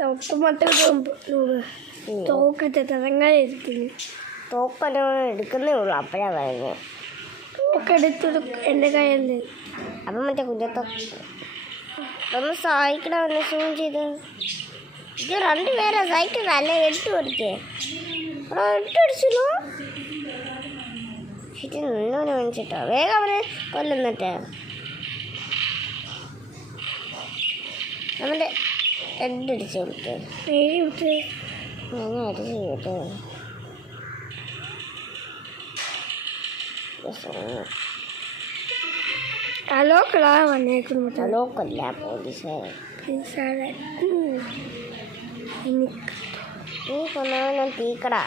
നോക്കട്ടെ. തോക്കിട്ട് തിളങ്ങാൻ ഇരിക്കുന്നു. തോക്കെല്ലാം എടുക്കുന്നേ ഉള്ളൂ. അപ്പോഴാ പറയുന്നത് തോക്കെടുത്തു എൻ്റെ കയ്യിൽ. അപ്പം മറ്റേ കുഞ്ഞത്തോ ഒന്ന് സൈക്കിളെ സൂം ചെയ്ത്. ഇത് 2 പേരാ സൈക്കിൾ അല്ലേ 8 പേർക്ക് 8 അടിച്ചല്ലോ. ഇത് നിന്നവനെ മേടിച്ചിട്ടോ വേഗം അവരെ കൊല്ലുന്നിട്ട് നമ്മുടെ അടിച്ചു കൊടുത്ത് ഞാൻ അടിച്ചു കേട്ടോ. ലോക്കല്ല പോലീസ്. നീ കൊന്നവനും തീക്കടാ.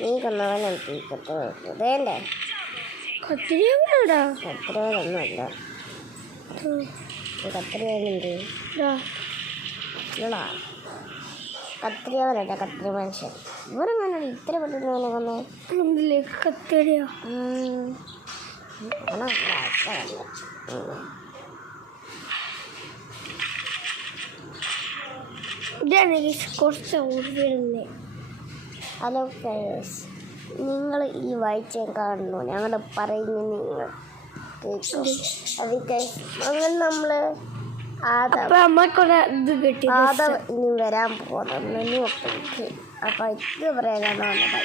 നീ കൊന്നവനും തീക്കട്ടോ. അതേല്ലേ കത്തിരിയൊന്നുമല്ല. കത്തിരിയുണ്ട് കത്തിരിയവരല്ല കത്തിരി മനുഷ്യൻ. ഇവരെങ്ങനെ ഇത്ര പെട്ടെന്ന് കൊന്നേ? കത്തിരിയോ കുറച്ച് ഓർമ്മ. ഹലോ ഗൈസ്, നിങ്ങൾ ഈ വായിച്ച കാണുന്നു ഞങ്ങൾ പറയുന്ന നിങ്ങൾ കേൾക്കും. അത് ഗൈസ് അങ്ങനെ നമ്മൾ ഇനി വരാൻ പോകുന്നു. അപ്പം ഇത് പറയാനാണ്.